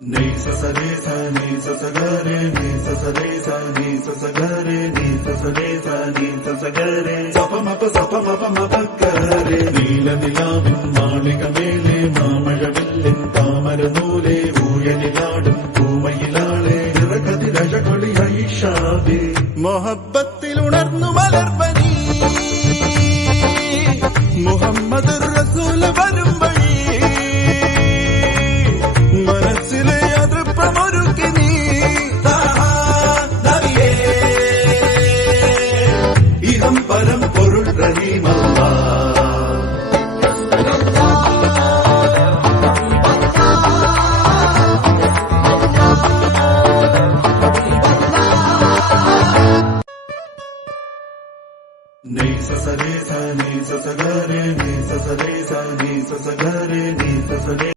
Ni sa sa re sa ni sa sa ga re ni sa sa re sa ni sa sa ga re ni sa sa re sa ni sa sa ga re sa pa ma pa ga re നീല നിലാവിൻ മാളികമേലെ മാമഴവില്ലിൻ താമരനൂലെ ഊയലിലാടും പൂമയിലാളെ നിറകതിരഴകൊളി ഐഷാദേ മൊഹബത്തിൽ ഉണർന്നു മലർവനി മുഹമ്മദ് റസൂൽ വരും വഴി മനസ്സിലെ അതൃപ്പമൊരുക്കി നീ ഇതം പരം പൊരുൾ റഹീമല്ല Ni sa sa re sa ni sa sa ga re ni sa sa re sa ni sa sa ga re ni sa sa re